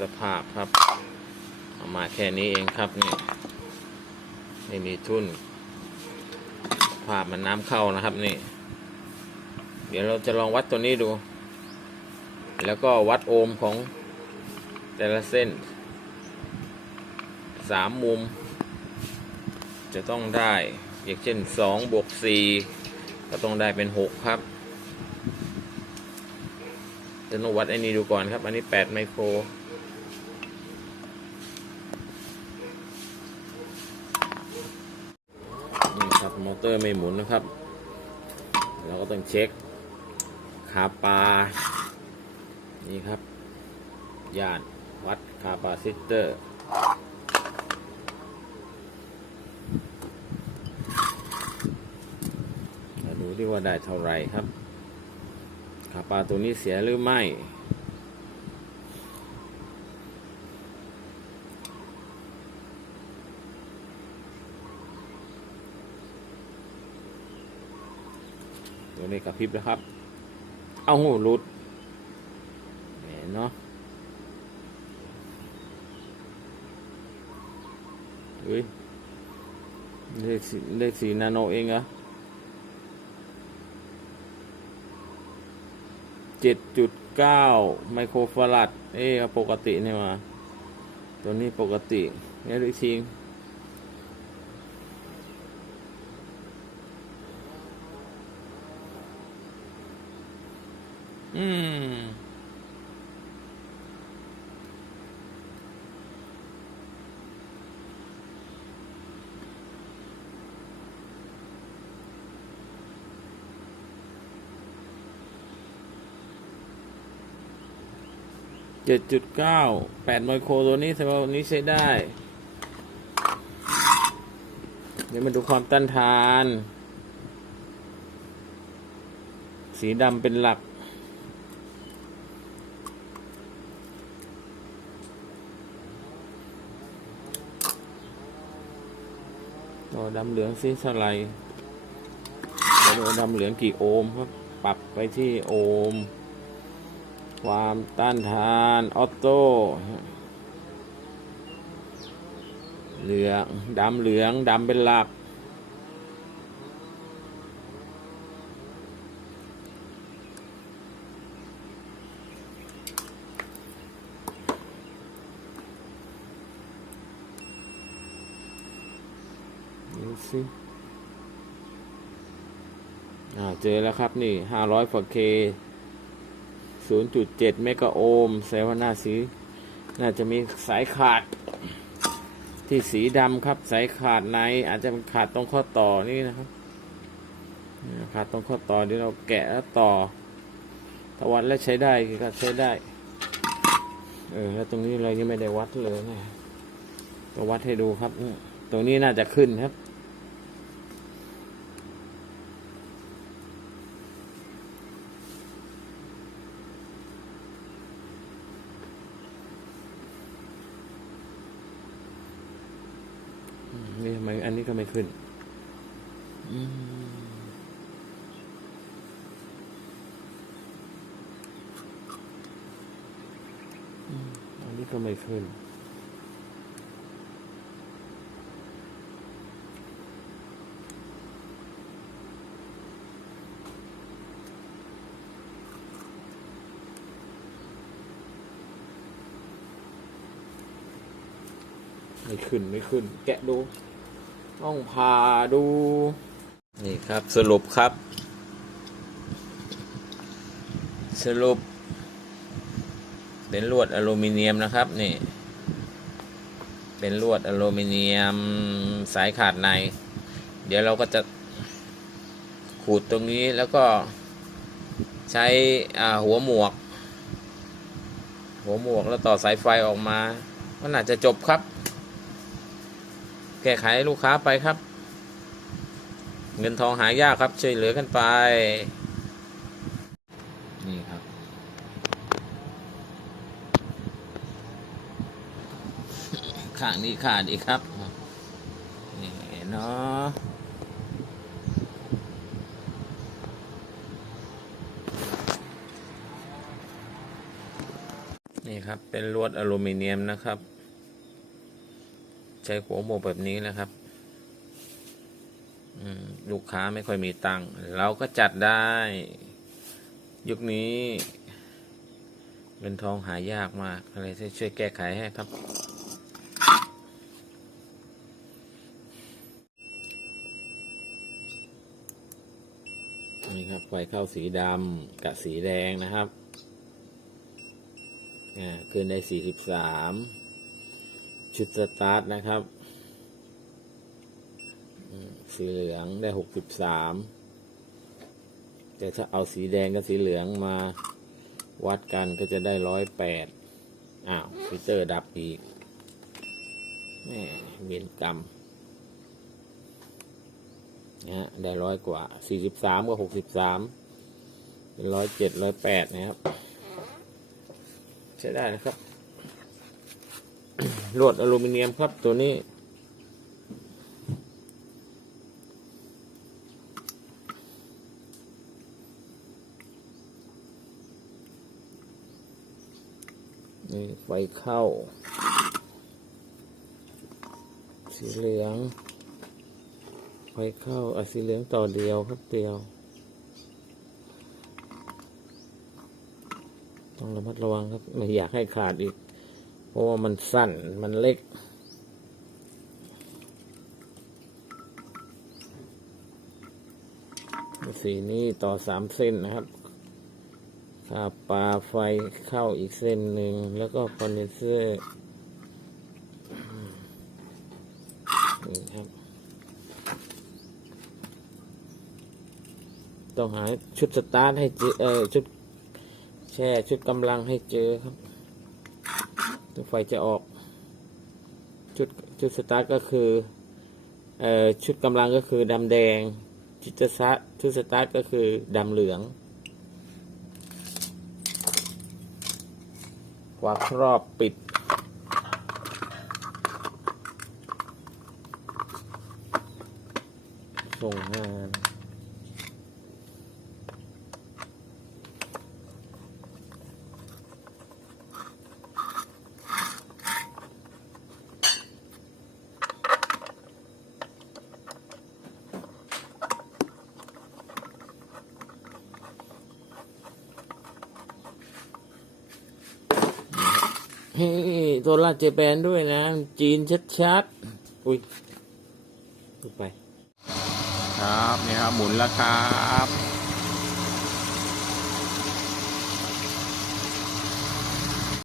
สภาพครับเอามาแค่นี้เองครับนี่ไม่มีทุนภาพมันน้ำเข้านะครับนี่ เดี๋ยวเราจะลองวัดตัวนี้ดู แล้วก็วัดโอห์มของแต่ละเส้นสามมุม จะต้องได้อย่างเช่นสองบวกสี่ก็ต้องได้เป็นหกครับจะต้องวัดไอ้นี้ดูก่อนครับ อันนี้แปดไมโคร นี่ครับ มอ เตอร์ไม่หมุนนะครับ เราก็ต้องเช็คคาปานี่ครับยานวัดคาปาซิเตอร์มาดูที่ว่าได้เท่าไรครับคาปาตัวนี้เสียหรือไม่ ตัวนี้กระพริบแล้วครับ เอาหูหลุดแหมเนาะเฮ้ยเลขสี่เลขสี่นาโนเองเหรอเจ็ดจุดเก้าไมโครฟารัดเอ๊ะปกตินี่มา ตัวนี้ปกติเนี่ยดูอีกที อืม เจ็ดจุดเก้าแปดไมโครตัวนี้สำหรับวันนี้ใช้ได้ เดี๋ยวมาดูความต้านทาน สีดำเป็นหลัก ต่อดำเหลืองซิสไลเดี๋ยวดูดำเหลืองกี่โอห์มครับปรับไปที่โอห์มความต้านทานออโต้เหลืองดำเหลืองดำเป็นหลัก สิอ่าเจอแล้วครับนี่ห้าร้อยฝเค0.7เมกะโอห์มแสดงว่าหน้าสีน่าจะมีสายขาด ที่สีดำครับ สายขาดใน อาจจะเป็นขาดตรงข้อต่อนี่นะครับขาดตรงข้อต่อเดี๋ยวเราแกะแล้วต่อถ้าวัดแล้วใช้ได้ก็ใช้ได้ เออแล้วตรงนี้เรายังไม่ได้วัดเลยนะต้องวัดให้ดูครับ ตรงนี้น่าจะขึ้นครับ นี่ทำ ไมอันนี้ก็ไม่ขึ้นอันนี้ก็ไม่ขึ้น ไม่ขึ้น ไม่ขึ้น แกะดู ต้องพาดู นี่ครับสรุปครับ สรุป เป็นลวดอลูมิเนียมนะครับนี่ เป็นลวดอลูมิเนียมสายขาดใน เดี๋ยวเราก็จะขูดตรงนี้แล้วก็ใช้หัวหมวก หัวหมวกแล้วต่อสายไฟออกมา ก็น่าจะจบครับ ก้ไขลูกค้าไปครับ เงินทองหายากครับ ช่วยเหลือกันไป นี่ครับ ข้างนี้ขาดอีกครับ นี่เนาะนี่ครับ เป็นลวดอลูมิเนียมนะครับ ใช้หัวโมกแบบนี้นะครับลูกค้าไม่ค่อยมีตังค์เราก็จัดได้ ยุคนี้เงินทองหายากมากอะไรช่วยช่วยแก้ไขให้ครับ นี่ครับไฟเข้าสีดำกับสีแดงนะครับ อ่าขึ้นได้สี่สิบสาม ชุดสตาร์ทนะครับ สีเหลืองได้หกสิบสามแต่ถ้าเอาสีแดงกับสีเหลืองมาวัดกันก็จะได้ร้อยแปดอ้าวฟิลเตอร์ดับอีกแม่เวียนกรรมนะฮะได้ร้อยกว่าสี่สิบสามกับหกสิบสามเป็นร้อยเจ็ดร้อยแปดนะครับ ใช้ได้นะครับ ลวดอลูมิเนียมครับตัวนี้ นี่ไฟเข้า สีเหลือง ไฟเข้าอะสีเหลืองต่อเดียวครับเดียว ต้องระมัดระวังครับ ไม่อยากให้ขาดอีก ราะว่ามันสั้นมันเล็ก สีนี้ต่อสามเส้นนะครับขาปลาไฟเข้าอีกเส้นหนึ่ง แล้วก็คอนเดนเซอร์นี่ครับ ต้องหาชุดสตาร์ทให้เจอเออชุดแช่ชุดกำลังให้เจอครับ ตัวไฟจะออกชุดชุดสตาร์ทก็คือเอ่อชุดกำลังก็คือดำแดงชุดสตาร์ทชุดสตาร์ทก็คือดำเหลืองฝาครอบปิดส่งงาน เฮ้โซล่าเจแปนด้วยนะ จีนชัดๆ อุ้ยไป ครับนี่ครับ หมุนแล้วครับ